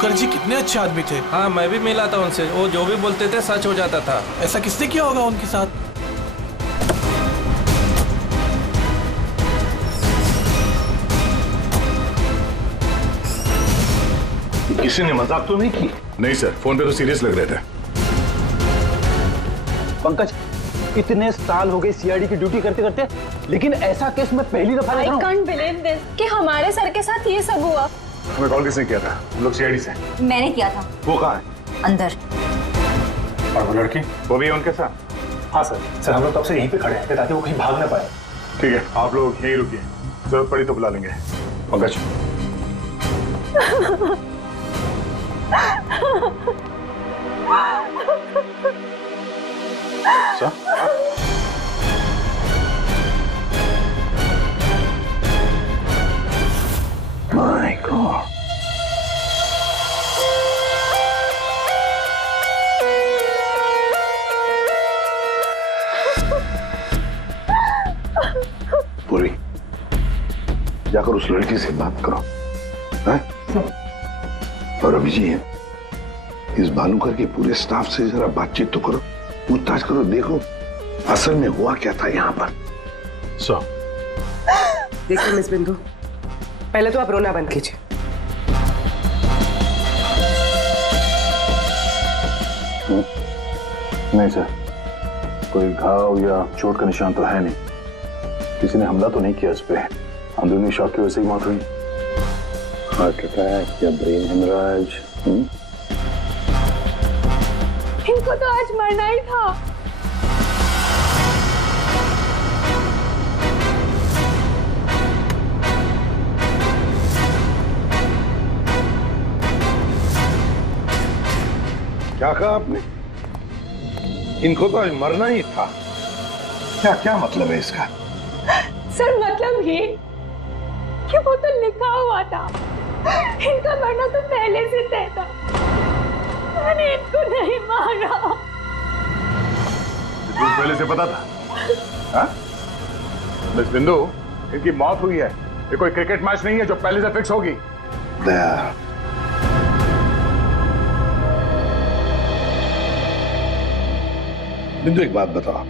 मुखर्जी कितने अच्छे आदमी थे। हाँ, मैं भी मिला था उनसे, वो जो भी बोलते थे सच हो जाता था। ऐसा किसने किया होगा उनके साथ? किसी ने मजाक तो नहीं की? नहीं सर, फोन पे तो सीरियस लग रहे थे। पंकज, इतने साल हो गए सीआईडी की ड्यूटी करते करते, लेकिन ऐसा केस मैं पहली दफा देख रहा हूं। I can't believe this कि हमारे सर के साथ ये सब हुआ। हमें कॉल किसने किया था? हम लोग सीआईडी से। मैंने किया था। वो कहाँ है? अंदर। और वो लड़की, वो भी है उनके साथ? हाँ सर हम लोग तब से यहीं पे खड़े हैं ताकि वो कहीं भाग ना पाए। ठीक है, आप लोग यहीं रुकिए, जरूरत पड़ी तो बुला लेंगे। पंकज। सर? My God. पूरी, जाकर उस लड़की से बात करो, हैं? और अभी जी इस भानुकर के पूरे स्टाफ से जरा बातचीत तो करो, पूछताछ करो, देखो असल में हुआ क्या था यहाँ पर। देखिए मिस बिंदु, पहले तो आप रोना बंद कीजिए। नहीं सर, कोई घाव या चोट का निशान तो है नहीं, किसी ने हमला तो नहीं किया इस पे, अंदरूनी शॉक की वजह से ही मौत हुई। हार्ट अटैक या ब्रेन हेमराज? इनको तो आज मरना ही था। क्या कहा आपने? इनको तो आज मरना ही था। क्या क्या मतलब है इसका? सर मतलब ये कि वो तो लिखा हुआ था, इनका मरना तो पहले से तय था, मैंने इनको नहीं मारा। तुम्हें पहले से पता था? हाँ? मिस बिंदु, इनकी मौत हुई है, ये कोई क्रिकेट मैच नहीं है जो पहले से फिक्स होगी। दया, बिंदु एक बात बताओ,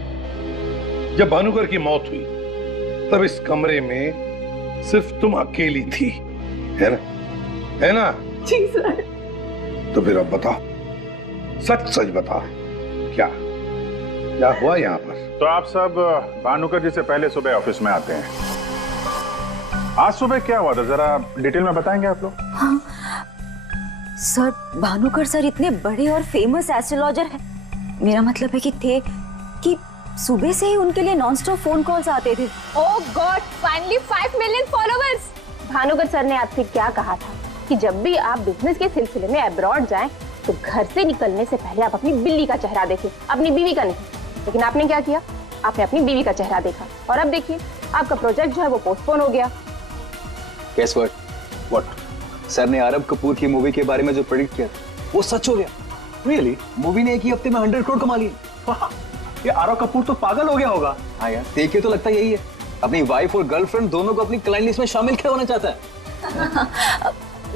जब भानुकर की मौत हुई तब इस कमरे में सिर्फ तुम अकेली थी, है ना? है ना? जी सर। तो फिर अब बताओ, सच सच बताओ, क्या क्या हुआ यहाँ पर? तो आप सब भानुकर जी से पहले सुबह ऑफिस में आते हैं, आज सुबह क्या हुआ था जरा डिटेल में बताएंगे आप लोग? हाँ सर, भानुकर सर इतने बड़े और फेमस एस्ट्रोलॉजर हैं, मेरा मतलब है कि थे कि सुबह से ही उनके लिए नॉनस्टॉप फोन कॉल्स आते थे। Oh God, finally 5 million followers. Bhanukar sir ने आपसे क्या कहा था कि जब भी आप बिजनेस के सिलसिले में अब्रॉड जाएं तो घर से निकलने से पहले आप अपनी बिल्ली का चेहरा देखें, अपनी बीवी का नहीं। लेकिन आपने क्या किया? आपने अपनी बीवी का चेहरा देखा और अब देखिए आपका प्रोजेक्ट जो है वो पोस्टपोन हो गया। Guess what? What? सर ने आरब कपूर की मूवी के बारे में जो प्रेडिक्ट किया था वो सच हो गया। रियली? मूवी ने एक ही हफ्ते में 100 करोड़ कमा लिए। ये आरव कपूर तो पागल हो गया होगा। हाँ यार, देखिए तो लगता यही है, अपनी वाइफ और गर्लफ्रेंड दोनों को अपनी क्लाइंट लिस्ट में शामिल करवाना चाहता है।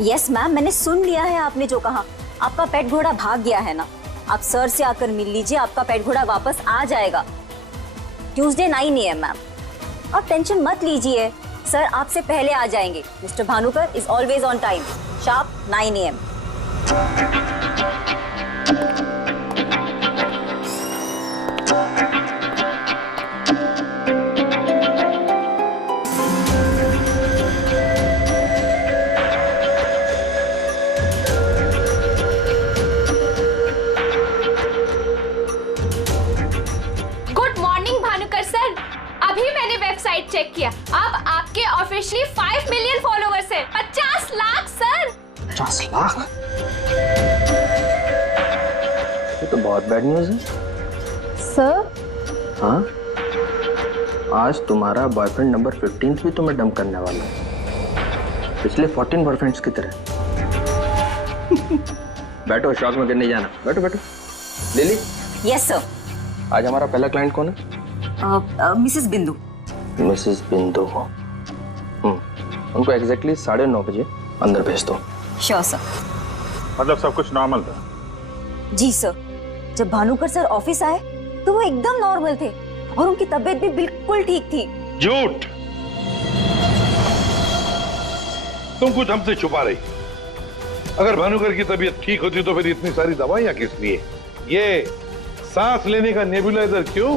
यस मैम, मैंने सुन लिया है आपने जो कहा। आपका पेट घोड़ा भाग गया है ना, आप सर से आकर मिल लीजिए, आपका पेट घोड़ा वापस आ जाएगा ट्यूसडे 9 AM मैम। आप टेंशन मत लीजिए, सर आपसे पहले आ जाएंगे। Mister Bhanukar is always on time, sharp 9 AM। Website check किया, अब आपके ऑफिशियली 5 मिलियन फॉलोअर्स हैं। 50 लाख सर। 50 लाख? ये तो बहुत बैड न्यूज़ है सर। हाँ, आज तुम्हारा बॉयफ्रेंड नंबर 15 भी तुम्हें डंप करने वाला है, पिछले 14 बॉयफ्रेंड्स की तरह। बैठो, शॉक में करने जाना। बैठो बैठो। लिली। Yes sir. आज हमारा पहला क्लाइंट कौन है? मिसेस बिंदु। मिसेस बिंदु। उनको एग्जैक्टली 9:30 बजे अंदर भेज दो। Sure sir. मतलब सब कुछ नॉर्मल था? जी सर, जब भानुकर सर ऑफिस आए तो वो एकदम नॉर्मल थे और उनकी तबीयत भी बिल्कुल ठीक थी। झूठ! तुम कुछ हमसे छुपा रही। अगर भानुकर की तबीयत ठीक होती तो फिर इतनी सारी दवाइयां किस लिए? ये सांस लेने का नेबुलाइजर क्यों?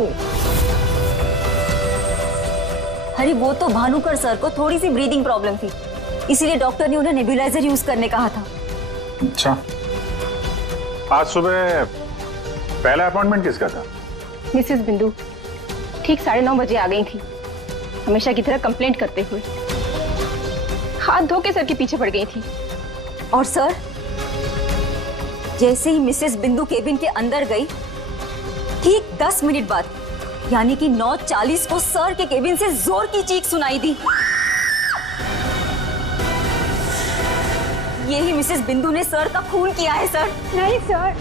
अरे वो तो भानुकर सर को थोड़ी सी ब्रीदिंग प्रॉब्लम थी, इसीलिए डॉक्टर ने उन्हें नेबुलाइजर यूज करने कहा था। अच्छा, आज सुबह पहला अपॉइंटमेंट किसका था? मिसेस बिंदु ठीक 9:30 बजे आ गई थी, हमेशा की तरह कंप्लेंट करते हुए। हाथ धो के सर के पीछे पड़ गई थी। और सर, जैसे ही मिसेस बिंदु केबिन के अंदर गई, ठीक 10 मिनट बाद यानी कि 9:40 को सर के केबिन से जोर की चीख सुनाई दी। यही मिसेस बिंदु ने सर का खून किया है सर। नहीं सर,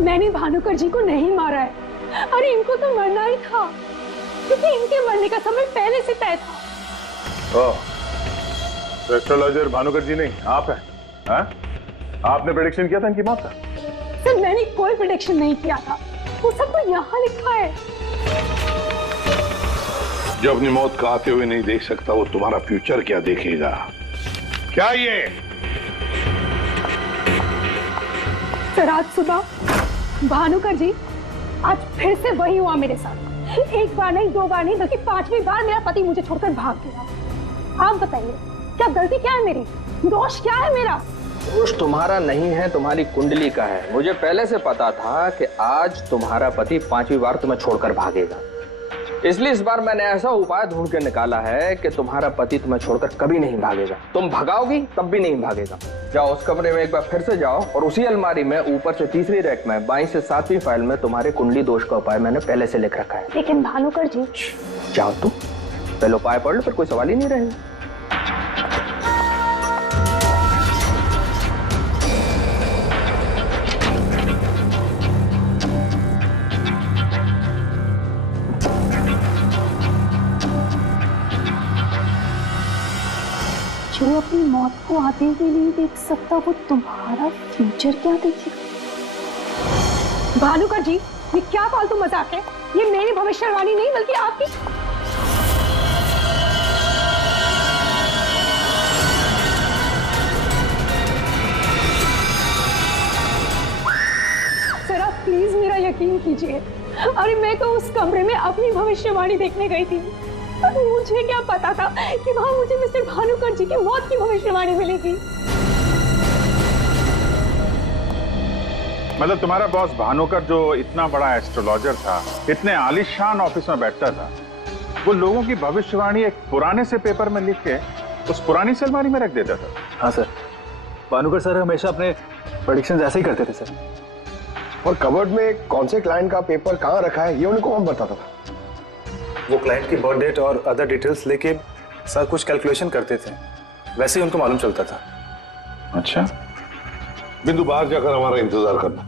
मैंने भानुकर जी को नहीं मारा है। अरे इनको तो मरना ही था, क्योंकि इनके मरने का समय पहले से तय था। एस्ट्रोलॉजर भानुकर जी नहीं, आप हैं? आपने प्रेडिक्शन किया था इनकी मौत का? सर मैंने कोई प्रेडिक्शन नहीं किया था, वो सब तो यहाँ लिखा है। जो अपनी मौत को आते हुए नहीं देख सकता, वो तुम्हारा फ्यूचर क्या देखेगा? क्या ये? सर आज सुबह भानुकर जी, आज फिर से वही हुआ मेरे साथ। एक बार नहीं, 2 बार नहीं, बल्कि 5वीं बार मेरा पति मुझे छोड़कर भाग गया। आप बताइए, क्या गलती क्या है मेरी? दोष क्या है मेरा? दोष तुम्हारा नहीं है, तुम्हारी कुंडली का है। मुझे पहले से पता था कि आज तुम्हारा पति 5वीं बार तुम्हें छोड़कर भागेगा, इसलिए इस बार मैंने ऐसा उपाय ढूंढ के निकाला है कि तुम्हारा पति तुम्हें छोड़कर कभी नहीं भागेगा। तुम भगाओगी तब भी नहीं भागेगा। जाओ उस कमरे में एक बार फिर से जाओ, और उसी अलमारी में ऊपर से 3री रैक में 22 से 7वीं फाइल में तुम्हारे कुंडली दोष का उपाय मैंने पहले से लिख रखा है। लेकिन भानुकर जी। जाओ तुम पहले उपाय पढ़ लो, फिर कोई सवाल ही नहीं रहेगा। जो अपनी मौत को आते हुए नहीं देख सकता, वो तुम्हारा फ्यूचर क्या देखेगा? भानुकर जी, ये क्या फालतू मजाक है? ये मेरी भविष्यवाणी नहीं, बल्कि आपकी। सर आप प्लीज मेरा यकीन कीजिए। अरे मैं तो उस कमरे में अपनी भविष्यवाणी देखने गई थी। मुझे क्या पता था कि वहां मुझे मिस्टर भानुकर जी की मौत की भविष्यवाणी मिलेगी। मतलब तुम्हारा बॉस भानुकर जो इतना बड़ा एस्ट्रोलॉजर था, इतने आलीशान ऑफिस में बैठता था, वो लोगों की भविष्यवाणी एक पुराने से पेपर में लिख के उस पुरानी से अलमारी में रख देता था। हाँ सर, भानुकर सर हमेशा अपने प्रेडिक्शंस ऐसे ही करते थे सर। और कबर्ड में कौन से क्लाइंट का पेपर कहाँ रखा है, ये उनको कौन बताता था? वो क्लाइंट की बर्थ डेट और अदर डिटेल्स लेके सर कुछ कैलकुलेशन करते थे, वैसे ही उनको मालूम चलता था। अच्छा, बिंदु बाहर जाकर हमारा इंतजार करना।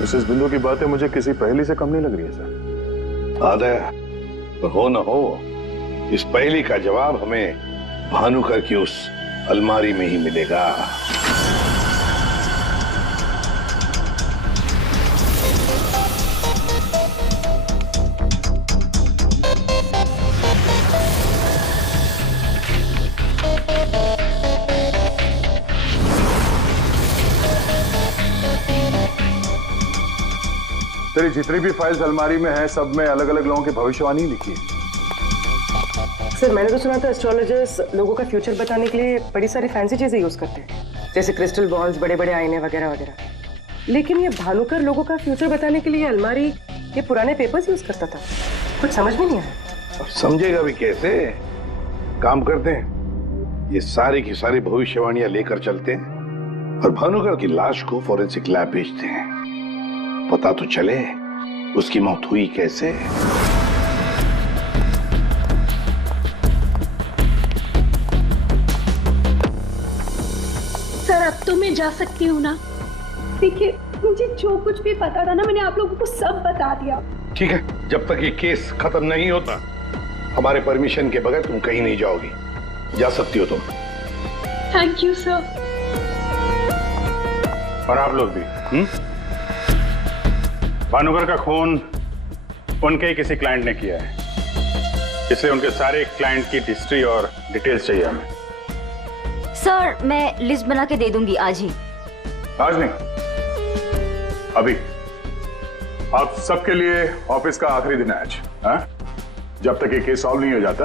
मिसेस बिंदु की बातें मुझे किसी पहेली से कम नहीं लग रही है सर। आदय, पर हो न हो, इस पहेली का जवाब हमें भानुकर की उस अलमारी में ही मिलेगा। तेरी जितनी भी फाइल्स अलमारी में है, सब में अलग अलग लोगों की भविष्यवाणी लिखी है। सर मैंने तो सुना था एस्ट्रोलॉजर्स लोगों का फ्यूचर बताने के लिए बड़ी सारी फैंसी चीजें यूज करते हैं, जैसे क्रिस्टल बॉल्स, बड़े बड़े आईने वगैरह वगैरह। लेकिन ये भानुकर लोगों का फ्यूचर बताने के लिए अलमारी ये पुराने पेपर्स यूज करता था, कुछ समझ में नहीं आया। समझेगा भी कैसे? काम करते हैं, ये सारी की सारी भविष्यवाणियां लेकर चलते हैं और भानुकर की लाश को फॉरेंसिक लैब भेजते हैं। पता तो चले उसकी मौत हुई कैसे। सर अब तो मैं जा सकती हूँ ना? देखिए मुझे जो कुछ भी पता था ना, मैंने आप लोगों को सब बता दिया। ठीक है, जब तक ये केस खत्म नहीं होता हमारे परमिशन के बगैर तुम कहीं नहीं जाओगी। जा सकती हो तुम। Thank you sir. और आप लोग भी। भानुकर का खून उनके ही किसी क्लाइंट ने किया है, इसलिए उनके सारे क्लाइंट की हिस्ट्री और डिटेल्स चाहिए हमें। सर मैं लिस्ट बना के दे दूंगी आज ही। आज नहीं, अभी। आप सबके लिए ऑफिस का आखिरी दिन है आज। हाँ? जब तक ये केस सॉल्व नहीं हो जाता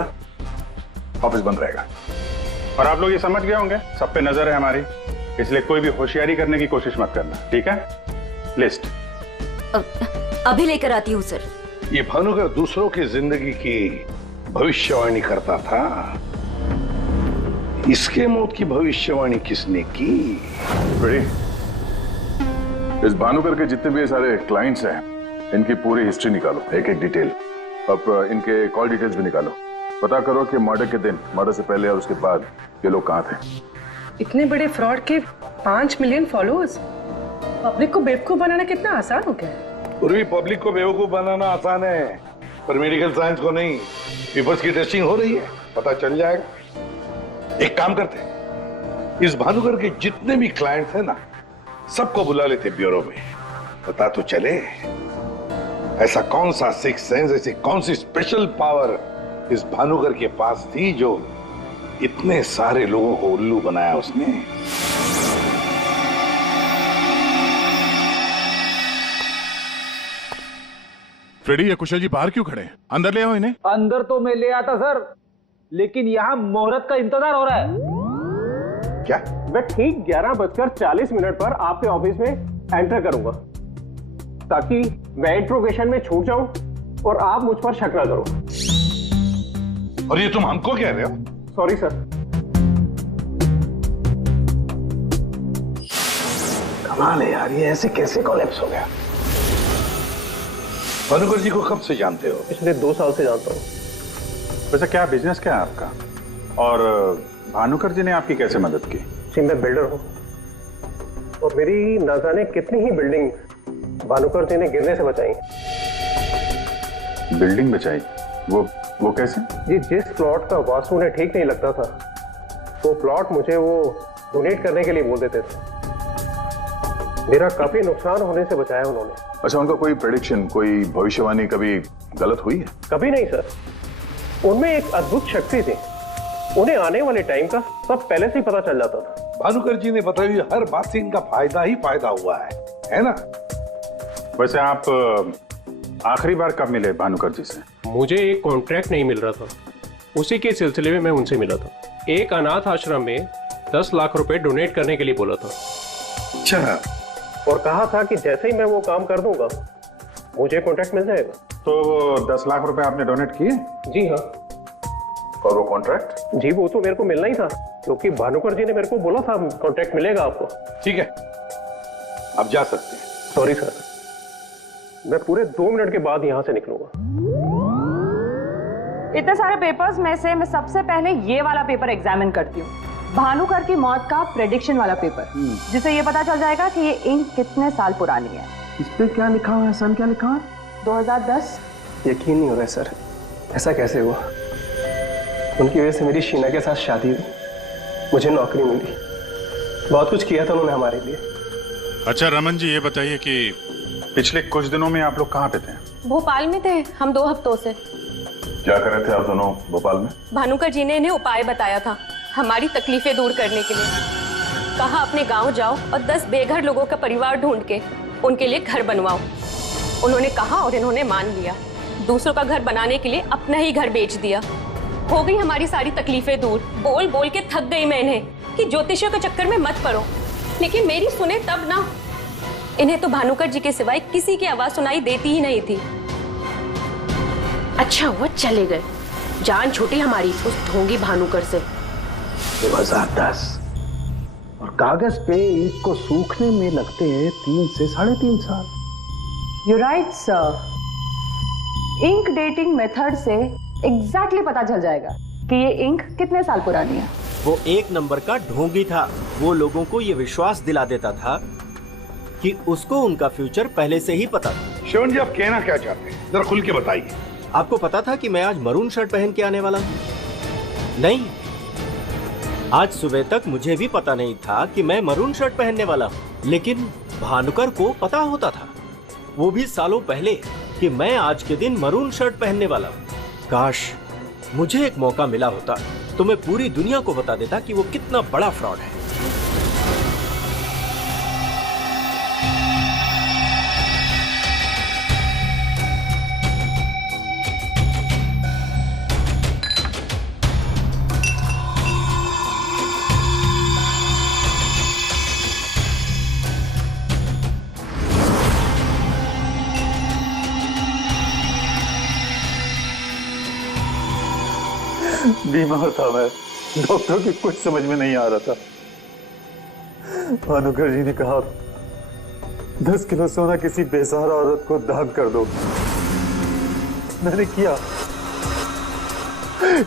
ऑफिस बंद रहेगा। और आप लोग ये समझ गए होंगे, सब पे नजर है हमारी, इसलिए कोई भी होशियारी करने की कोशिश मत करना, ठीक है? लिस्ट अभी लेकर आती हूँ सर। ये भानुकर दूसरों की जिंदगी की भविष्यवाणी करता था, इसके मौत की भविष्यवाणी किसने की? इस भानुकर के जितने भी सारे क्लाइंट्स हैं, इनकी पूरी हिस्ट्री निकालो, एक एक डिटेल। अब इनके कॉल डिटेल्स भी निकालो। पता करो कि मर्डर के दिन, मर्डर से पहले और उसके बाद ये लोग कहाँ थे। इतने बड़े फ्रॉड के 5 मिलियन फॉलोअर्स, पब्लिक को बेवकूफ बनाना कितना आसान हो गया है। पूरी पब्लिक को बेवकूफ बनाना आसान है, पर मेडिकल साइंस को नहीं। पेपर्स की टेस्टिंग हो रही है, पता चल जाएगा। एक काम करते हैं, इस भानुकर के जितने भी क्लाइंट्स हैं ना, सबको बुला लेते ब्यूरो में। पता तो चले ऐसा कौन सा सिक्स सेंस, ऐसी कौन सी स्पेशल पावर इस भानुकर के पास थी जो इतने सारे लोगों को उल्लू बनाया उसने। फ्रेडी या कुशल जी बाहर क्यों खड़े हैं? अंदर ले आओ इन्हें। अंदर तो मैं ले आता सर, लेकिन यहाँ मुहूर्त का इंतजार हो रहा है। क्या? मैं ठीक 11:40 पर आपके ऑफिस में एंटर करूंगा, ताकि मैं इंट्रोगेशन में छूट जाऊं और आप मुझ पर शक ना करो। और ये तुम हमको कह रहे हो? Sorry sir. कमाल है यार, ये ऐसे कैसे कोलैप्स हो गया? भानुकर जी को कब से जानते हो? पिछले 2 साल से जानता हूँ। वैसे क्या बिजनेस क्या है आपका, और भानुकर जी ने आपकी कैसे मदद की? जी मैं बिल्डर हूँ, और मेरी ना जाने कितनी ही बिल्डिंग भानुकर जी ने गिरने से बचाई। बिल्डिंग बचाई? वो कैसे? जी जिस प्लॉट का वास्तु उन्हें ठीक नहीं लगता था, वो प्लॉट मुझे वो डोनेट करने के लिए बोल देते थे। मेरा काफी नुकसान होने से बचाया उन्होंने। अच्छा, उनका कोई प्रेडिक्शन, कोई भविष्यवाणी कभी गलत हुई है? कभी नहीं सर। उनमें एक अद्भुत शक्ति थी, उन्हें आने वाले टाइम का सब पहले से ही पता चल जाता था। भानुकर जी ने बताई हर बात से इनका फायदा ही फायदा हुआ है ना? वैसे आप आखिरी बार कब मिले भानुकर जी से? मुझे एक कॉन्ट्रैक्ट नहीं मिल रहा था, उसी के सिलसिले में मैं उनसे मिला था। एक अनाथ आश्रम में 10 लाख रुपए डोनेट करने के लिए बोला था। अच्छा। और कहा था कि जैसे ही मैं वो काम कर दूंगा मुझे कॉन्ट्रैक्ट मिल जाएगा। तो 10 लाख रुपए आपने डोनेट किए? जी हाँ। और वो कॉन्ट्रैक्ट? जी वो तो मेरे को मिलना ही था, क्योंकि भानुकर जी ने मेरे को बोला था कॉन्ट्रैक्ट मिलेगा आपको। ठीक है, अब जा सकते हैं। सॉरी सर, मैं पूरे 2 मिनट के बाद यहाँ से निकलूंगा। इतने सारे पेपर्स में से मैं सबसे पहले ये वाला पेपर एग्जामिन करती हूँ, भानुकर की मौत का प्रेडिक्शन वाला पेपर, जिससे ये पता चल जाएगा कि ये इंक कितने साल पुरानी है। इस पे क्या लिखा हुआ है? सन क्या लिखा है? 2010। यकीन नहीं हो रहा है सर, ऐसा कैसे हुआ? उनकी वजह से मेरी शीना के साथ शादी हुई, मुझे नौकरी मिली, बहुत कुछ किया था उन्होंने हमारे लिए। अच्छा रमन जी, ये बताइए कि पिछले कुछ दिनों में आप लोग कहाँ पे थे? भोपाल में थे हम 2 हफ्तों से। क्या कर रहे थे आप दोनों भोपाल में? भानुकर जी ने इन्हें उपाय बताया था हमारी तकलीफें दूर करने के लिए। कहा अपने गांव जाओ और 10 बेघर लोगों का परिवार ढूंढ के उनके लिए घर बनवाओ। उन्होंने कहा और इन्होंने मान लिया। दूसरों का घर बनाने के लिए अपना ही घर बेच दिया। हो गई हमारी सारी तकलीफें दूर। बोल बोल के थक गई मैं इन्हें कि ज्योतिषियों के चक्कर में मत पड़ो, लेकिन मेरी सुने तब ना। इन्हें तो भानुकर जी के सिवाय किसी की आवाज सुनाई देती ही नहीं थी। अच्छा हुआ चले गए, जान छूटी हमारी उस ढोंगी भानुकर से। 2010 और कागज पे ईंट को सूखने में लगते हैं 3 से 3.5 साल। You right sir. Ink dating method से एग्जैक्टली पता चल जाएगा कि ये इंक कितने साल पुरानी है। वो एक नंबर का ढोंगी था। वो लोगों को ये विश्वास दिला देता था कि उसको उनका फ्यूचर पहले से ही पता था। शिवन जी, आप कहना क्या चाहते हैं? जरा खुल के बताइए। आपको पता था कि मैं आज मरून शर्ट पहन के आने वाला हूँ? नहीं, आज सुबह तक मुझे भी पता नहीं था कि मैं मरून शर्ट पहनने वाला हूँ, लेकिन भानुकर को पता होता था, वो भी सालों पहले, कि मैं आज के दिन मरून शर्ट पहनने वाला हूँ। काश मुझे एक मौका मिला होता तो मैं पूरी दुनिया को बता देता कि वो कितना बड़ा फ्रॉड है। बीमार था मैं, डॉक्टर की कुछ समझ में नहीं आ रहा था। भानुकर जी ने कहा 10 किलो सोना किसी बेसहारा औरत को दान कर दो। मैंने किया।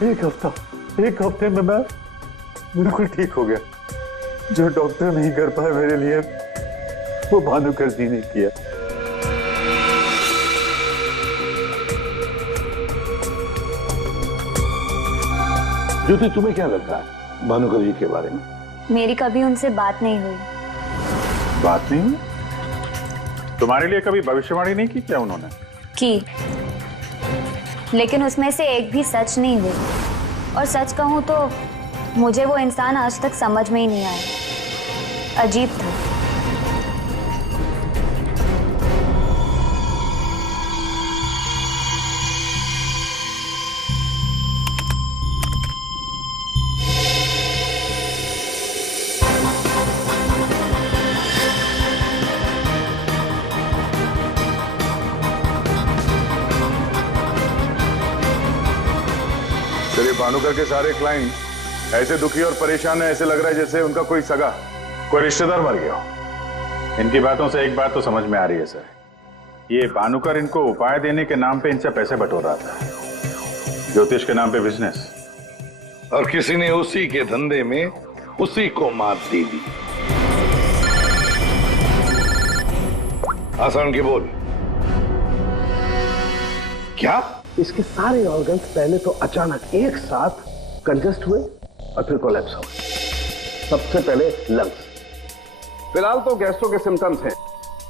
एक हफ्ते में मैं बिल्कुल ठीक हो गया। जो डॉक्टर नहीं कर पाए मेरे लिए, वो भानुकर जी ने किया। ज्योति, तुम्हें क्या लगता है भानुकर जी के बारे में? मेरी कभी उनसे बात नहीं हुई। बात नहीं हुई? तुम्हारे लिए कभी भविष्यवाणी नहीं की क्या उन्होंने? की, लेकिन उसमें से एक भी सच नहीं हुई। और सच कहूं तो मुझे वो इंसान आज तक समझ में ही नहीं आया। अजीब था। भानुकर के सारे क्लाइंट ऐसे दुखी और परेशान है, ऐसे लग रहा है जैसे उनका कोई सगा, कोई रिश्तेदार मर गया हो। इनकी बातों से एक बात तो समझ में आ रही है सर, ये भानुकर इनको उपाय देने के नाम पे इनसे पैसे बटोर रहा था, ज्योतिष के नाम पे बिजनेस, और किसी ने उसी के धंधे में उसी को मात दे दी। आसान के बोल। क्या? इसके सारे ऑर्गन्स पहले तो अचानक एक साथ कंजस्ट हुए और फिर कोलैप्स हो गए। सबसे पहले लंग्स। फिलहाल तो गैस्ट्रो के सिम्टम्स हैं।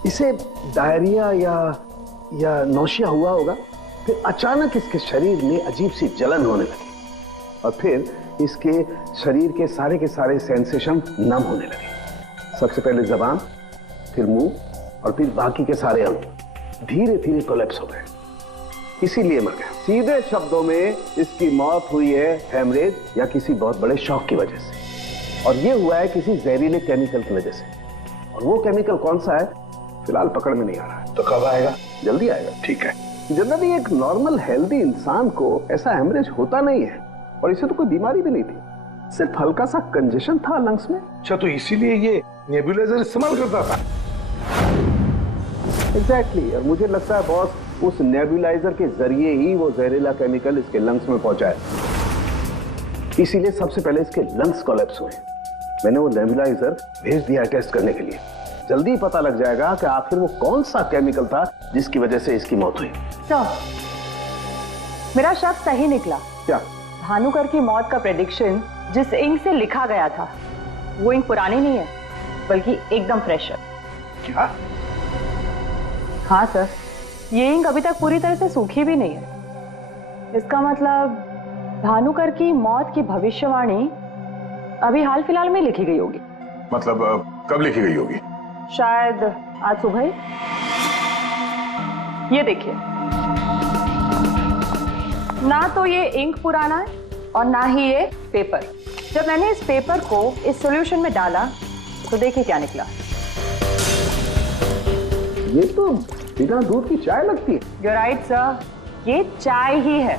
इसे डायरिया या नौशिया हुआ होगा। फिर अचानक इसके शरीर में अजीब सी जलन होने लगी और फिर इसके शरीर के सारे सेंसेशन नम होने लगे। सबसे पहले जबान, फिर मुंह और फिर बाकी के सारे अंग धीरे धीरे कोलैप्स हो गए। इसीलिए मर गया। सीधे शब्दों में इसकी मौत हुई है हेमरेज या किसी बहुत बड़े शॉक की वजह से, और ये हुआ है किसी जहरीले केमिकल की वजह से। और वो केमिकल कौन सा है फिलहाल पकड़ में नहीं आ रहा है। तो कब आएगा? जल्दी आएगा। ठीक है। जनरली एक नॉर्मल हेल्दी इंसान को ऐसा हेमरेज होता नहीं है, और इसे तो कोई बीमारी भी नहीं थी, सिर्फ हल्का सा कंजेशन था लंग्स में। अच्छा, तो इसीलिए ये नेबुलाइजर इस्तेमाल करता था? एग्जैक्टली। और मुझे लगता है बॉस, उस नेबुलाइजर के जरिए ही वो जहरीला केमिकल इसके लंग्स में पहुंचा है। इसीलिए सबसे पहले इसके लंग्स कोलैप्स हुए। मैंने वो नेबुलाइजर भेज दिया टेस्ट करने के लिए। जल्दी पता लग जाएगा कि आखिर वो कौन सा केमिकल था जिसकी वजह से इसकी मौत हुई। सर, मेरा शक सही निकला। क्या? भानुकर की मौत का प्रेडिक्शन जिस इंक से लिखा गया था, वो इंक पुरानी नहीं है, बल्कि एकदम फ्रेश है। क्या? हाँ सर, ये इंक अभी तक पूरी तरह से सूखी भी नहीं है। इसका मतलब भानुकर की मौत की भविष्यवाणी अभी हाल फिलहाल में लिखी गई होगी। मतलब कब लिखी गई होगी? शायद आज सुबह ही। ये देखिए, ना तो ये इंक पुराना है और ना ही ये पेपर। जब मैंने इस पेपर को इस सॉल्यूशन में डाला तो देखिए क्या निकला। ये तो बिना दूध की चाय लगती है। You're right, sir. ये चाय ही है।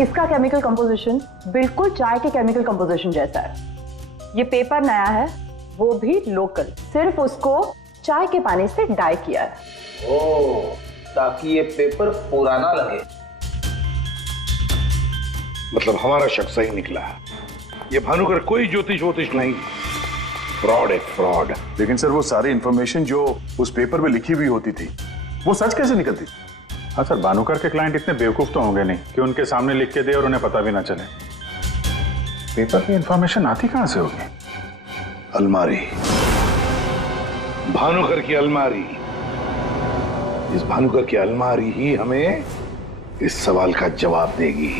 इसका केमिकल कंपोजिशन बिल्कुल चाय के केमिकल कंपोजिशन जैसा है। ये पेपर नया है, वो भी लोकल, सिर्फ उसको चाय के पानी से डाई किया है। ओह, ताकि ये पेपर पुराना लगे। मतलब हमारा शक सही निकला है। ये भानुकर कोई ज्योतिष नहीं, फ्रॉड है, फ्रॉड। लेकिन सर, वो सारी इंफॉर्मेशन जो उस पेपर में लिखी हुई होती थी, वो सच कैसे निकलती? हाँ सर, भानुकर के क्लाइंट इतने बेवकूफ तो होंगे नहीं कि उनके सामने लिख के दे और उन्हें पता भी ना चले। पेपर पे इंफॉर्मेशन आती कहां से होगी? अलमारी, भानुकर की अलमारी। इस भानुकर की अलमारी ही हमें इस सवाल का जवाब देगी।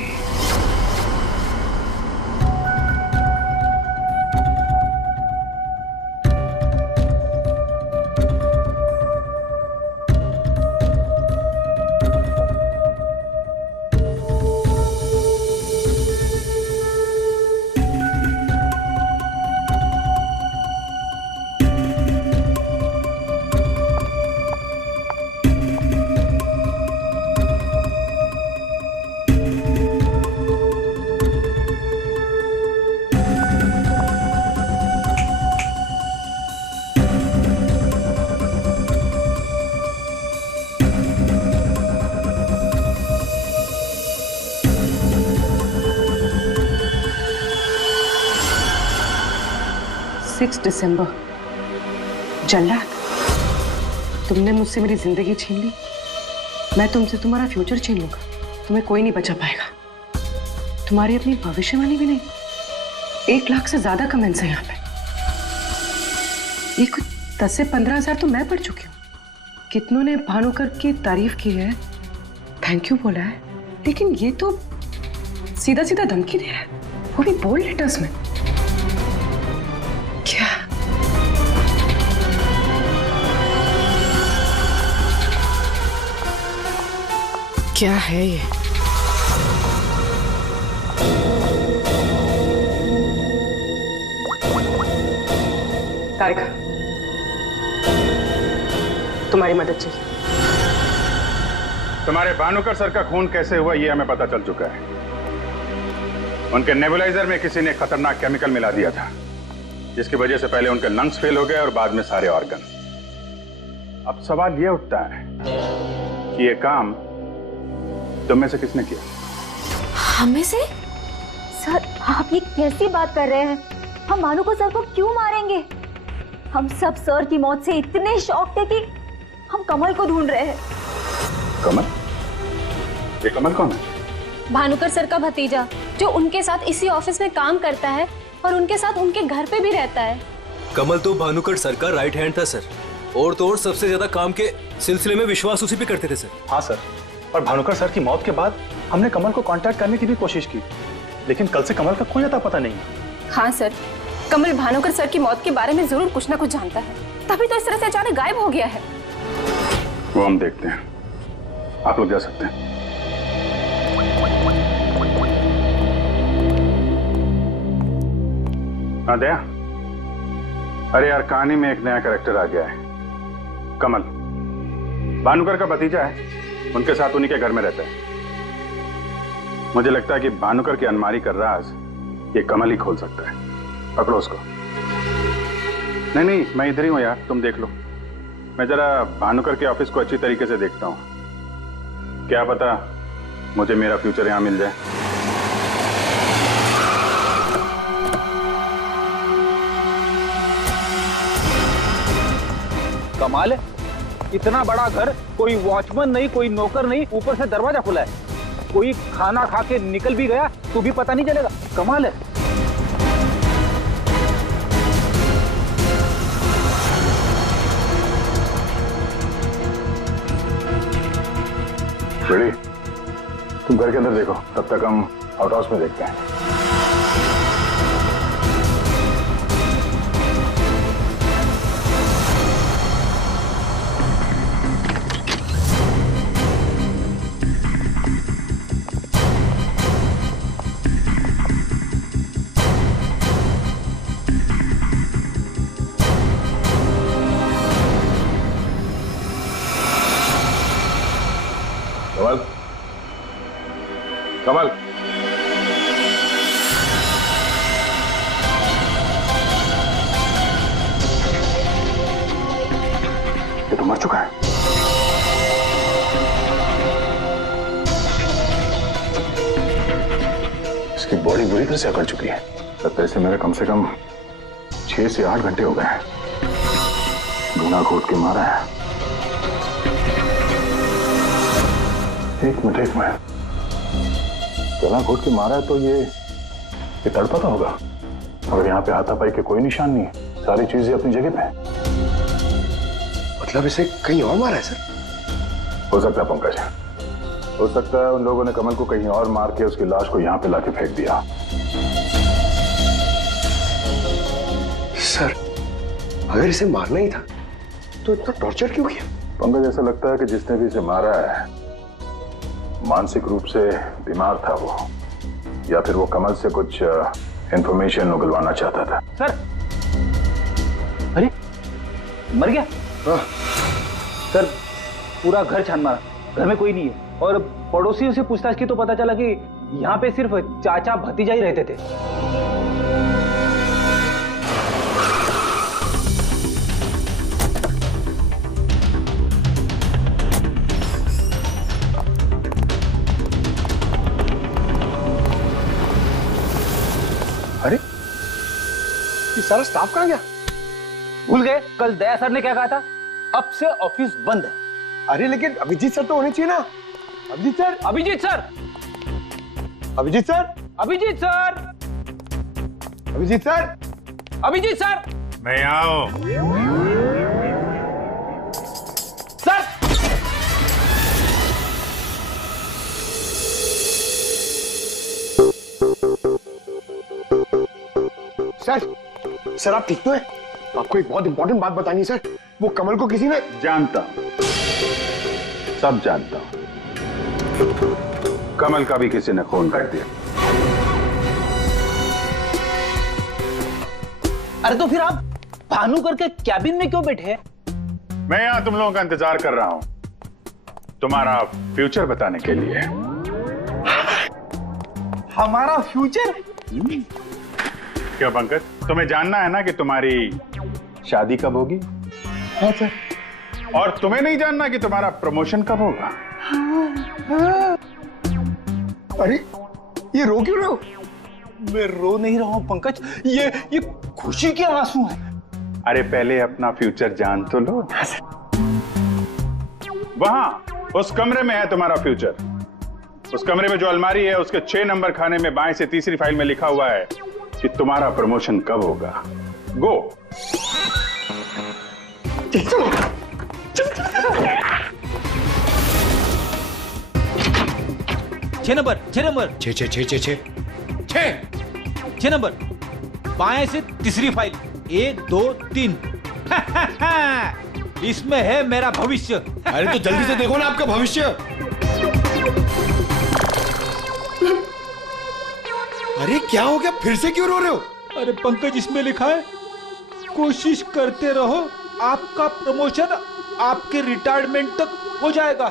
दिसंबर। जल्लाद, तुमने मुझसे मेरी जिंदगी छीन ली, मैं तुमसे तुम्हारा फ्यूचर छीन लूंगा। तुम्हें कोई नहीं बचा पाएगा। तुम्हारी अपनी भविष्यवाणी भी नहीं। 1 लाख से ज्यादा कमेंट्स हैं यहाँ पे। ये कुछ 10 से 15 हजार तो मैं पढ़ चुकी हूँ। कितनों ने भानुकर की तारीफ की है, थैंक यू बोला है, लेकिन ये तो सीधा सीधा धमकी दे रहा है, वो भी बोल्ड लेटर्स में। क्या है ये? तारिका, तुम्हारी मदद चाहिए। तुम्हारे भानुकर सर का खून कैसे हुआ ये हमें पता चल चुका है। उनके नेबुलाइजर में किसी ने खतरनाक केमिकल मिला दिया था, जिसकी वजह से पहले उनके लंग्स फेल हो गए और बाद में सारे ऑर्गन। अब सवाल ये उठता है कि ये काम तुम में से किसने किया? हमें से? सर, आप ये कैसी बात कर रहे हैं? हम भानुकर सर को क्यों मारेंगे? हम सब सर की मौत से इतने शॉक थे कि हम कमल को ढूंढ रहे हैं। कमल? ये कमल कौन है? भानुकर सर का भतीजा, जो उनके साथ इसी ऑफिस में काम करता है और उनके साथ उनके घर पे भी रहता है। कमल तो भानुकर सर का राइट हैंड था सर, और तो और सबसे ज्यादा काम के सिलसिले में विश्वास उसी पे करते थे सर। हाँ सर, और भानुकर सर की मौत के बाद हमने कमल को कांटेक्ट करने की भी कोशिश की, लेकिन कल से कमल का कोई अता पता नहीं है। हाँ सर, कमल भानुकर सर की मौत के बारे में जरूर कुछ ना कुछ जानता है, तभी तो इस तरह से अचानक गायब हो गया है। वो हम देखते हैं, आप लोग जा सकते हैं। हाँ दया, अरे यार, कहानी में एक नया कैरेक्टर आ गया है, कमल। भानुकर का भतीजा है, उनके साथ उन्हीं के घर में रहता है। मुझे लगता है कि भानुकर की अलमारी का राज ये कमल ही खोल सकता है। पकड़ो उसको। नहीं नहीं, मैं इधर ही हूं यार, तुम देख लो। मैं जरा भानुकर के ऑफिस को अच्छी तरीके से देखता हूं, क्या पता मुझे मेरा फ्यूचर यहां मिल जाए। कमाल है, इतना बड़ा घर, कोई वॉचमैन नहीं, कोई नौकर नहीं, ऊपर से दरवाजा खुला है। कोई खाना खा के निकल भी गया तो भी पता नहीं चलेगा। कमाल है। रेडी? तुम घर के अंदर देखो, तब तक हम आउट हाउस में देखते हैं। कमल, कमल, ये तो मर चुका है। इसकी बॉडी बुरी तरह से अकड़ चुकी है। लगता है इसे मेरे कम से कम 6 से 8 घंटे हो गए हैं। गुना घोट के मारा है। एक मिनट गला घोट के मारा है तो ये तड़पाता होगा, मगर यहाँ पे हाथापाई के कोई निशान नहीं, सारी चीजें अपनी जगह पे। मतलब इसे कहीं और मारा है सर? हो सकता है पंकज, हो सकता है उन लोगों ने कमल को कहीं और मार के उसकी लाश को यहाँ पे लाके फेंक दिया। सर अगर इसे मारना ही था तो इतना टॉर्चर क्यों किया? पंकज, ऐसा लगता है कि जिसने भी इसे मारा है मानसिक रूप से बीमार था वो, या फिर वो कमल से कुछ इंफॉर्मेशन उगलवाना चाहता था। सर, अरे मर गया? सर पूरा घर छान मारा, घर में कोई नहीं है, और पड़ोसियों से पूछताछ की तो पता चला कि यहाँ पे सिर्फ चाचा भतीजा ही रहते थे। अरे ये सारा स्टाफ कहाँ गया? भूल गए कल दया सर ने क्या कहा था, अब से ऑफिस बंद है। अरे लेकिन अभिजीत सर तो होने चाहिए ना। Abhijeet sir, Abhijeet sir, Abhijeet sir, Abhijeet sir, Abhijeet sir, Abhijeet sir, मैं आओ। सर सर आप ठीक तो है? आपको एक बहुत इंपॉर्टेंट बात बतानी है सर। वो कमल को किसी ने... जानता हूं, सब जानता हूं। कमल का भी किसी ने खून कर दिया। अरे तो फिर आप भानुकर के कैबिन में क्यों बैठे हैं? मैं यहां तुम लोगों का इंतजार कर रहा हूं, तुम्हारा फ्यूचर बताने के लिए। हमारा फ्यूचर? क्या पंकज, तुम्हें जानना है ना कि तुम्हारी शादी कब होगी? हाँ सर। और तुम्हें नहीं जानना कि तुम्हारा प्रमोशन कब होगा? अरे ये रो क्यों रहे हो? मैं रो नहीं रहा हूं पंकज, ये खुशी के आंसू हैं। अरे पहले अपना फ्यूचर जान तो लो। वहां उस कमरे में है तुम्हारा फ्यूचर। उस कमरे में जो अलमारी है उसके 6 नंबर खाने में बाएं से तीसरी फाइल में लिखा हुआ है कि तुम्हारा प्रमोशन कब होगा। गो। 6 नंबर, 6 नंबर, 6 नंबर, बाएं से तीसरी फाइल, 1 2 3। इसमें है मेरा भविष्य। अरे तो जल्दी से देखो ना आपका भविष्य। अरे क्या हो गया, फिर से क्यों रो रहे हो? अरे पंकज, इसमें लिखा है कोशिश करते रहो, आपका प्रमोशन आपके रिटायरमेंट तक हो जाएगा।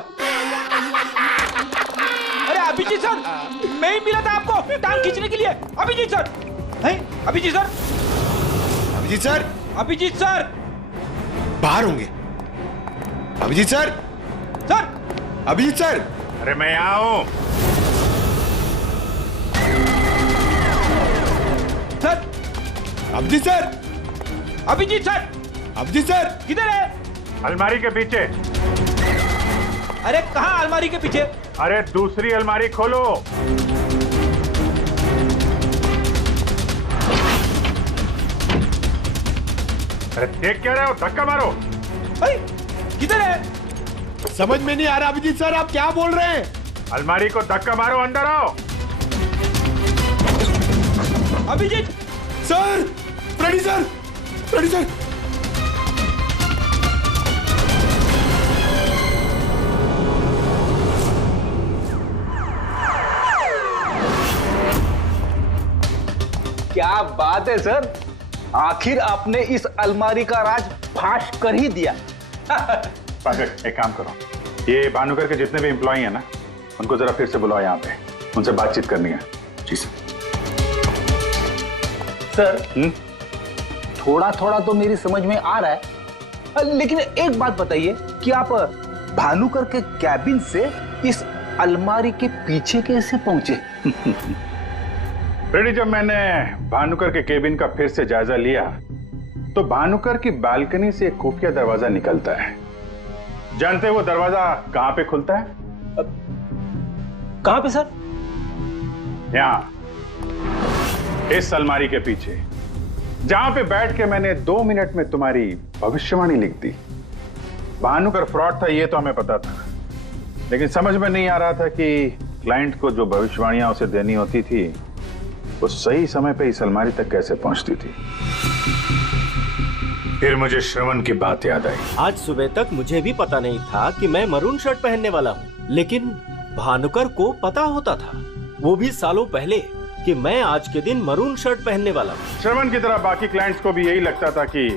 अरे अभिजीत सर, मैं ही मिला था आपको टांग खींचने के लिए। अभिजीत सर, हैं? Abhijeet sir, Abhijeet sir, Abhijeet sir बाहर होंगे। Abhijeet sir, sir, Abhijeet sir. अरे मैं आऊं। Sir, Abhijeet sir, Abhijeet sir, Abhijeet sir किधर है? अलमारी के पीछे। अरे कहाँ अलमारी के पीछे? अरे दूसरी अलमारी खोलो। अरे देख क्या रहे हो, धक्का मारो। किधर है? समझ में नहीं आ रहा अभिजीत सर, आप क्या बोल रहे हैं? अलमारी को धक्का मारो, अंदर आओ। Abhijeet sir, Freddy sir, Freddy sir. क्या बात है सर, आखिर आपने इस अलमारी का राज फाश कर ही दिया। पंकज, एक काम करो, ये भानुकर के जितने भी एम्प्लॉय हैं ना, उनको जरा फिर से बुलाओ यहाँ पे, उनसे बातचीत करनी है। जी सर। सर, थोड़ा थोड़ा तो मेरी समझ में आ रहा है, लेकिन एक बात बताइए कि आप भानुकर के कैबिन से इस अलमारी के पीछे कैसे पहुंचे? रेडी, जब मैंने भानुकर के केबिन का फिर से जायजा लिया तो भानुकर की बालकनी से एक खुफिया दरवाजा निकलता है। जानते हैं वो दरवाजा कहां पे खुलता है? कहाँ पे सर? यहाँ, इस अलमारी के पीछे, जहां पे बैठ के मैंने 2 मिनट में तुम्हारी भविष्यवाणी लिख दी। भानुकर फ्रॉड था ये तो हमें पता था, लेकिन समझ में नहीं आ रहा था कि क्लाइंट को जो भविष्यवाणियां उसे देनी होती थी वो सही समय पे इस अलमारी तक कैसे पहुंचती थी। फिर मुझे श्रवण की बात याद आई। आज सुबह तक मुझे भी पता नहीं था कि मैं मरून शर्ट पहनने वाला हूँ, लेकिन भानुकर को पता होता था, वो भी सालों पहले, कि मैं आज के दिन मरून शर्ट पहनने वाला हूँ। श्रवण की तरह बाकी क्लाइंट्स को भी यही लगता था कि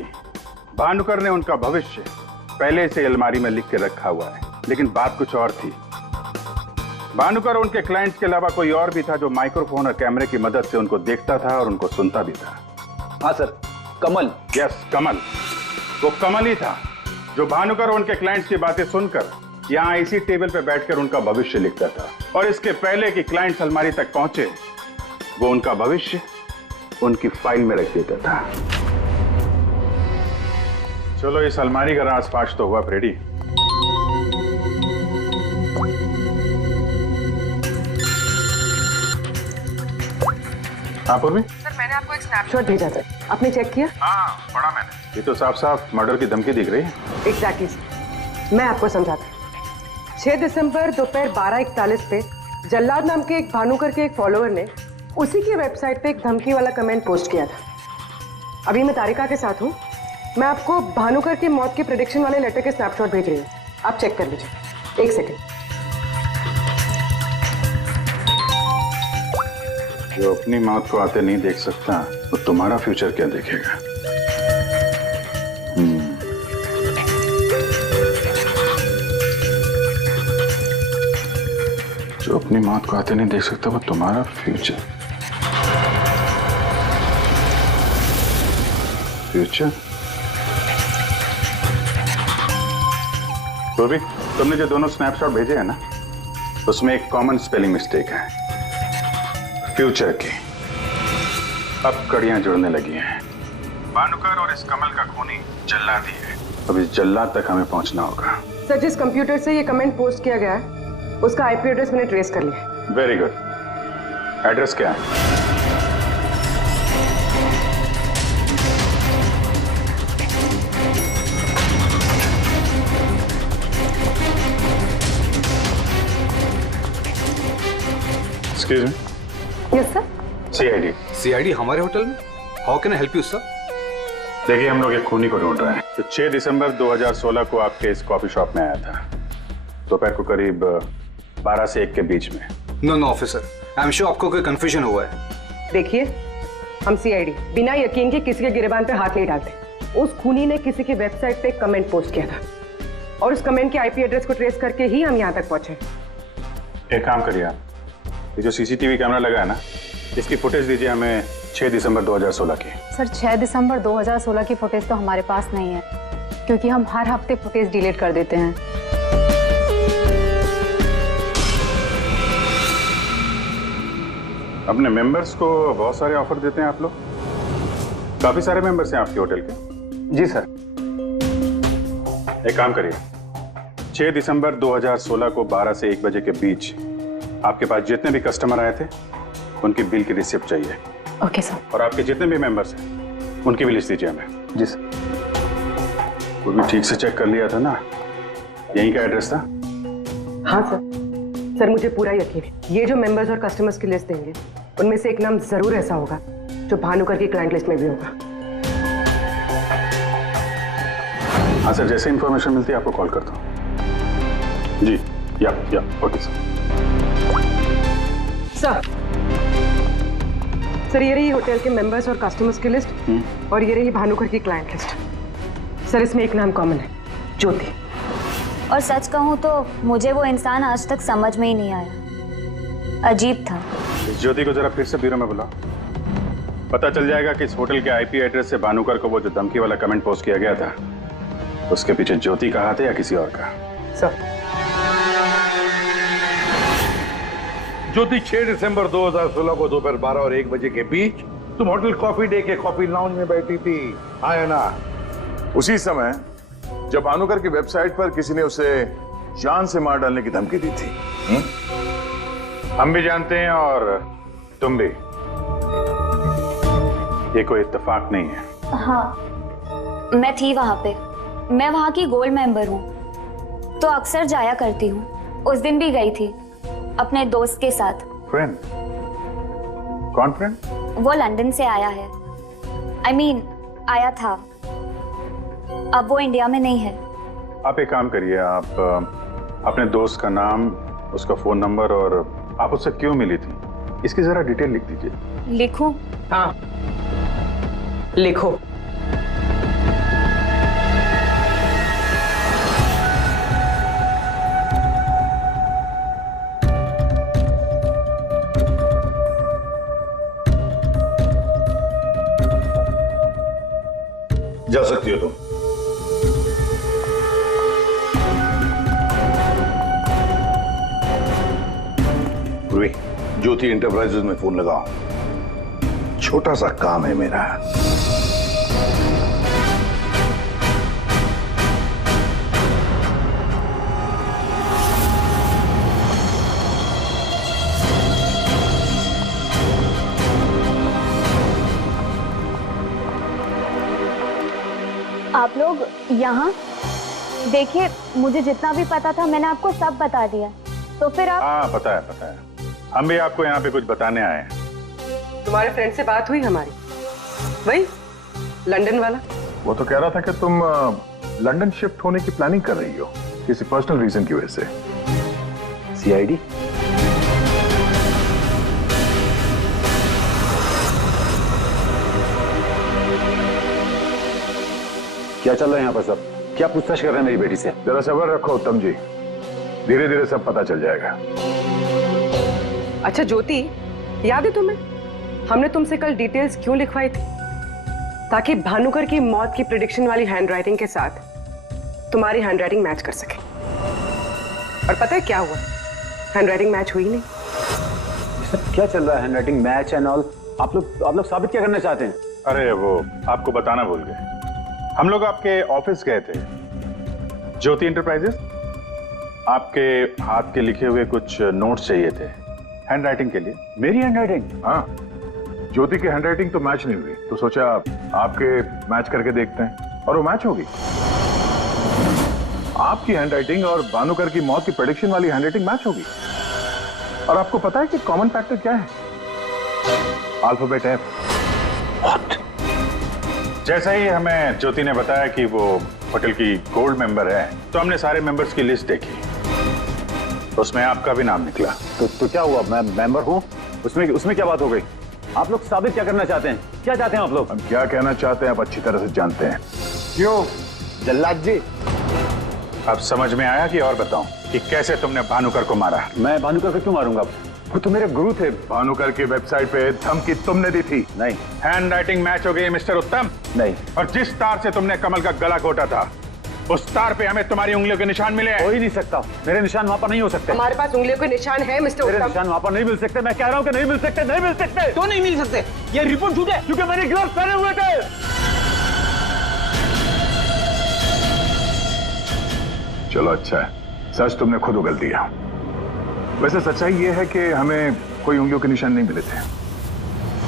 भानुकर ने उनका भविष्य पहले से अलमारी में लिख के रखा हुआ है, लेकिन बात कुछ और थी। भानुकर और उनके क्लाइंट्स के अलावा कोई और भी था जो माइक्रोफोन और कैमरे की मदद से उनको देखता था और उनको सुनता भी था। हाँ सर, कमल। यस, कमल। वो कमल ही था जो भानुकर और उनके क्लाइंट्स की बातें सुनकर यहाँ इसी टेबल पे बैठकर उनका भविष्य लिखता था, और इसके पहले कि क्लाइंट्स अलमारी तक पहुंचे वो उनका भविष्य उनकी फाइल में रख देता था। चलो, इस अलमारी का राज फाश तो हुआ फ्रेडी। हाँ पूर्वी? सर, मैंने आपको एक स्नैपशॉट भेजा था, आपने चेक किया? हाँ, पढ़ा मैंने। ये तो साफ साफ मर्डर की धमकी दिख रही है। एग्जैक्टली सर, मैं आपको समझाता। 6 दिसंबर दोपहर 12:41 पे जल्लाद नाम के एक भानुकर के एक फॉलोअर ने उसी की वेबसाइट पे एक धमकी वाला कमेंट पोस्ट किया था। अभी मैं तारिका के साथ हूँ, मैं आपको भानुकर की मौत के प्रेडिक्शन वाले लेटर के स्नैपशॉट भेज रही हूँ, आप चेक कर लीजिए। 1 सेकेंड। जो अपनी मौत को आते नहीं देख सकता वो तुम्हारा फ्यूचर क्या देखेगा? जो अपनी मौत को आते नहीं देख सकता वो तुम्हारा फ्यूचर। फ्यूचर? तो भी तुमने जो दोनों स्नैपशॉट भेजे हैं ना, उसमें एक कॉमन स्पेलिंग मिस्टेक है, फ्यूचर की। अब कड़ियां जुड़ने लगी हैं। भानुकर और इस कमल का खूनी जल्लाद ही है। अब इस जल्लाद तक हमें पहुंचना होगा। सर, जिस कंप्यूटर से ये कमेंट पोस्ट किया गया है उसका आईपी एड्रेस मैंने ट्रेस कर लिया। Very good. एड्रेस क्या है? Excuse me. Yes sir. CID. CID हमारे होटल में? How can I help you sir? देखिए, हम लोग एक खूनी को ढूंढ रहे हैं तो 6 दिसंबर 2016 को आपके इस कॉफी शॉप में आया था, दोपहर को करीब 12 से 1 के बीच में। No officer, I am sure आपको कोई कंफ्यूजन हुआ है। देखिए, हम सीआईडी बिना यकीन के किसी के गिरबान पे हाथ नहीं डालते। उस खूनी ने किसी की वेबसाइट पे कमेंट पोस्ट किया था और उस कमेंट के आईपी एड्रेस को ट्रेस करके ही हम यहाँ तक पहुंचे। एक काम करिए आप, ये जो सीसीटीवी कैमरा लगा है ना, इसकी फुटेज दीजिए हमें 6 दिसंबर 2016 की। सर, 6 दिसंबर 2016 की फुटेज तो हमारे पास नहीं है, क्योंकि हम हर हफ्ते फुटेज डिलीट कर देते हैं। अपने मेंबर्स को बहुत सारे ऑफर देते हैं आप लोग? काफी सारे मेंबर्स हैं आपके होटल के? जी सर। एक काम करिए, 6 दिसंबर 2016 को 12 से 1 बजे के बीच आपके पास जितने भी कस्टमर आए थे उनकी बिल की रिसिप्ट चाहिए। Okay sir. और आपके जितने भी मेंबर्स हैं उनकी भी लिस्ट दीजिए हमें। जी सर। कोई भी ठीक से चेक कर लिया था ना? यहीं का एड्रेस था? हाँ सर। सर, मुझे पूरा यकीन है ये जो मेंबर्स और कस्टमर्स की लिस्ट देंगे उनमें से एक नाम जरूर ऐसा होगा जो भानुकर की क्लाइंट लिस्ट में भी होगा। हाँ सर, जैसे इंफॉर्मेशन मिलती है आपको कॉल करता हूँ। जी, या ओके सर। सर, ये रही होटल के मेंबर्स और कस्टमर्स की लिस्ट और ये रही भानुकर की क्लाइंट लिस्ट। सर, इसमें एक नाम कॉमन है, ज्योति। और सच कहूँ तो मुझे वो इंसान आज तक समझ में ही नहीं आया, अजीब था। इस ज्योति को जरा फिर से ब्यूरो में बुलाओ, पता चल जाएगा कि इस होटल के आईपी एड्रेस से भानुकर को वो जो धमकी वाला कमेंट पोस्ट किया गया था उसके पीछे ज्योति का हाथ है या किसी और का। सर, ज्योति 6 दिसंबर 2016 को दोपहर 12 और 1 बजे के बीच तुम होटल कॉफी डे के कॉफी लाउंज में बैठी थी, आया ना? उसी समय जब भानुकर की वेबसाइट पर किसी ने उसे जान से मार डालने की धमकी दी थी। हम भी जानते हैं और तुम भी। ये कोई इत्तेफाक नहीं है। हाँ, मैं थी वहां पे। मैं वहां की गोल्ड मेंबर हूँ, तो अक्सर जाया करती हूँ। उस दिन भी गई थी अपने दोस्त के साथ। फ्रेंड? कौन फ्रेंड? वो लंदन से आया है। I mean, आया था। अब वो इंडिया में नहीं है। आप एक काम करिए, आप अपने दोस्त का नाम, उसका फोन नंबर और आप उससे क्यों मिली थी, इसकी जरा डिटेल लिख दीजिए। लिखूं? हाँ, लिखो। जा सकती हो तुम। पूर्वी, ज्योति एंटरप्राइजेज में फोन लगाओ, छोटा सा काम है मेरा। आप लोग यहाँ देखिए, मुझे जितना भी पता था मैंने आपको सब बता दिया। तो फिर आप? हाँ, पता है, पता है। हम भी आपको यहाँ पे कुछ बताने आए हैं। तुम्हारे फ्रेंड से बात हुई हमारी, वही लंदन वाला। वो तो कह रहा था कि तुम लंदन शिफ्ट होने की प्लानिंग कर रही हो किसी पर्सनल रीजन की वजह से। सीआईडी? क्या चल रहा है यहाँ पर सब? क्या पूछताछ कर रहे हैं मेरी बेटी से? जरा सब्र रखो उत्तम जी, धीरे धीरे सब पता चल जाएगा। अच्छा ज्योति, याद है तुम्हें हमने तुमसे कल डिटेल्स क्यों लिखवाई थी? ताकि भानुकर की मौत की प्रेडिक्शन वाली हैंडराइटिंग के साथ तुम्हारी हैंडराइटिंग मैच कर सके। और पता है क्या हुआ? हैंडराइटिंग मैच हुई नहीं। क्या चल रहा है? Handwriting match and all? आप लोग साबित क्या करना चाहते हैं? अरे वो आपको बताना भूल गए, हम लोग आपके ऑफिस गए थे, ज्योति एंटरप्राइजेस। आपके हाथ के लिखे हुए कुछ नोट्स चाहिए थे हैंडराइटिंग के लिए। मेरी हैंडराइटिंग? हाँ, ज्योति की हैंडराइटिंग तो मैच नहीं हुई, तो सोचा आपके मैच करके देखते हैं, और वो मैच होगी। आपकी हैंडराइटिंग और भानुकर की मौत की प्रेडिक्शन वाली हैंडराइटिंग मैच होगी। और आपको पता है कि कॉमन फैक्टर क्या है? Alphabet F. जैसा ही हमें ज्योति ने बताया कि वो होटल की गोल्ड मेंबर है, तो हमने सारे मेंबर्स की लिस्ट देखी, तो उसमें आपका भी नाम निकला। तो क्या हुआ? मैं मेंबर हूँ, उसमें क्या बात हो गई? आप लोग साबित क्या करना चाहते हैं? क्या चाहते हैं आप लोग? हम क्या कहना चाहते हैं आप अच्छी तरह से जानते हैं। क्यों जल्लाद जी? अब समझ में आया कि और बताऊं कि कैसे तुमने भानुकर को मारा? मैं भानुकर को क्यों मारूंगा? वो तो मेरे गुरु थे। भानुकर की वेबसाइट पे धमकी तुमने दी थी। नहीं। हैंडराइटिंग मैच हो गई मिस्टर उत्तम। नहीं। और जिस तार से तुमने कमल का गला घोटा था, उस तार पे हमें तुम्हारी उंगलियों के निशान मिले हैं। हो ही नहीं सकता, मेरे निशान वहां पर नहीं हो सकते। हमारे पास उंगलियों के निशान है मिस्टर उत्तम। मेरे निशान वहां पर नहीं मिल सकते। मैं कह रहा हूं कि नहीं मिल सकते, नहीं मिल सकते। तो नहीं मिल सकते, ये रिपोर्ट झूठ है, क्योंकि मैंने ग्लव्स पहने हुए थे। चलो अच्छा है, सच तुमने खुद उगल दिया। वैसे सच्चाई ये है कि हमें कोई उंगलियों के निशान नहीं मिले थे।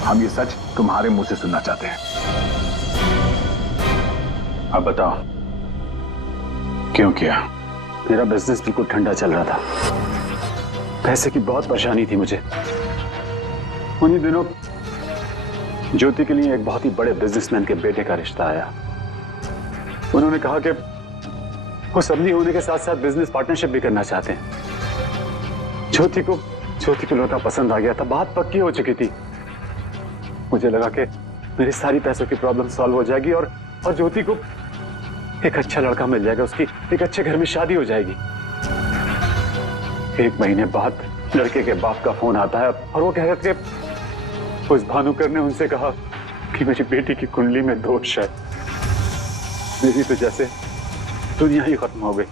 हम ये सच तुम्हारे मुंह से सुनना चाहते हैं। अब बताओ क्यों किया? मेरा बिजनेस बिल्कुल ठंडा चल रहा था, पैसे की बहुत परेशानी थी मुझे। उन्हीं दिनों ज्योति के लिए एक बहुत ही बड़े बिजनेसमैन के बेटे का रिश्ता आया। उन्होंने कहा कि वो समधी होने के साथ साथ बिजनेस पार्टनरशिप भी करना चाहते हैं। ज्योति को लड़का पसंद आ गया था, बात पक्की हो चुकी थी। मुझे लगा कि मेरी सारी पैसों की प्रॉब्लम सॉल्व हो जाएगी और ज्योति को एक अच्छा लड़का मिल जाएगा, उसकी एक अच्छे घर में शादी हो जाएगी। 1 महीने बाद लड़के के बाप का फोन आता है और वो कह रहे थे उस भानुकर ने उनसे कहा कि मेरी बेटी की कुंडली में दोष है। मेरी तो जैसे दुनिया ही खत्म हो गई।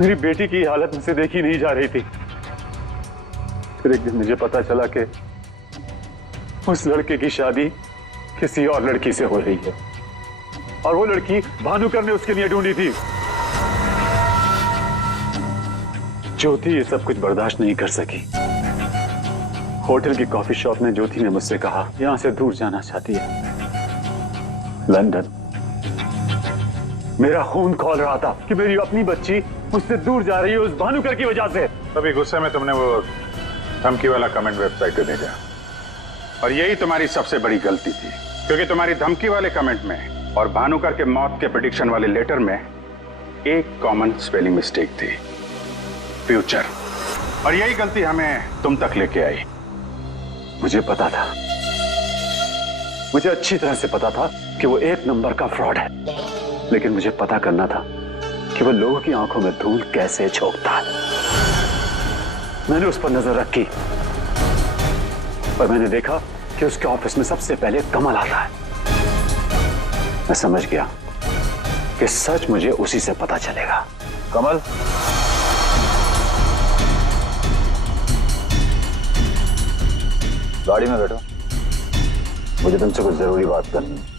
मेरी बेटी की हालत मुझसे देखी नहीं जा रही थी। फिर एक दिन मुझे पता चला कि उस लड़के की शादी किसी और लड़की से हो रही है और वो लड़की भानुकर ने उसके लिए ढूंढी थी। ज्योति ये सब कुछ बर्दाश्त नहीं कर सकी। होटल की कॉफी शॉप में ज्योति ने मुझसे कहा यहां से दूर जाना चाहती है, लंदन। मेरा खून खौल रहा था कि मेरी अपनी बच्ची मुझसे दूर जा रही है उस भानुकर की वजह से। तभी गुस्से में तुमने वो धमकी वाला कमेंट वेबसाइट पे भेजा, और यही तुम्हारी सबसे बड़ी गलती थी, क्योंकि तुम्हारी धमकी वाले कमेंट में और भानुकर के मौत के प्रेडिक्शन वाले लेटर में एक कॉमन स्पेलिंग मिस्टेक थी, फ्यूचर। और यही गलती हमें तुम तक लेके आई। मुझे पता था, मुझे अच्छी तरह से पता था कि वो एक नंबर का फ्रॉड है, लेकिन मुझे पता करना था कि वो लोगों की आंखों में धूल कैसे झोंकता है। मैंने उस पर नजर रखी और मैंने देखा कि उसके ऑफिस में सबसे पहले कमल आता है। मैं समझ गया कि सच मुझे उसी से पता चलेगा। कमल, गाड़ी में बैठो, मुझे तुमसे कुछ जरूरी बात करनी है।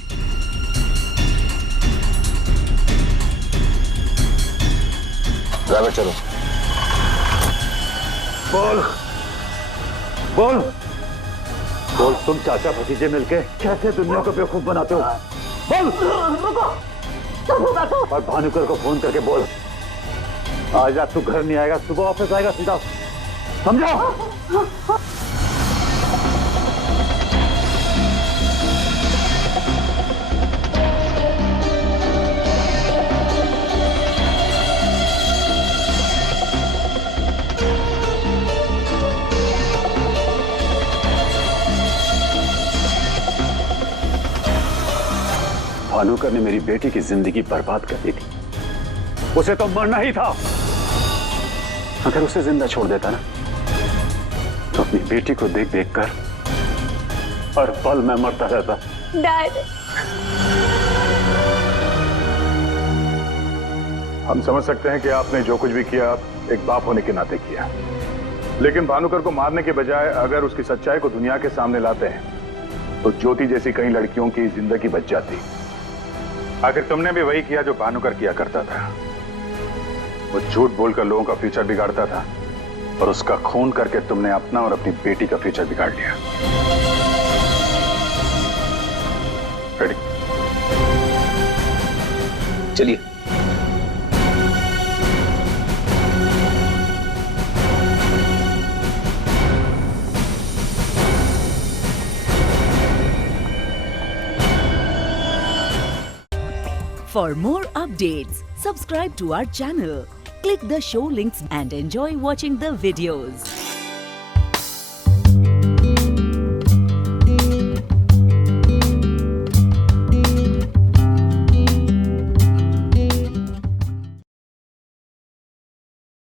ड्राइवर चलो। बोल बोल बोल, तुम चाचा भतीजे मिलके कैसे दुनिया को बेवकूफ बनाते हो? बोल। और भानुकर को फोन करके बोल आज रात तू घर नहीं आएगा, सुबह ऑफिस आएगा सीधा, समझो? भानुकर ने मेरी बेटी की जिंदगी बर्बाद कर दी थी, उसे तो मरना ही था। अगर उसे जिंदा छोड़ देता ना तो अपनी बेटी को देख देख कर हर पल मैं मरता रहता। डैड, हम समझ सकते हैं कि आपने जो कुछ भी किया एक बाप होने के नाते किया, लेकिन भानुकर को मारने के बजाय अगर उसकी सच्चाई को दुनिया के सामने लाते हैं तो ज्योति जैसी कई लड़कियों की जिंदगी बच जाती। आखिर तुमने भी वही किया जो भानुकर किया करता था। वो झूठ बोलकर लोगों का फ्यूचर बिगाड़ता था, और उसका खून करके तुमने अपना और अपनी बेटी का फ्यूचर बिगाड़ लिया। रेडी? चलिए। For more updates, subscribe to our channel, click the show links and enjoy watching the videos.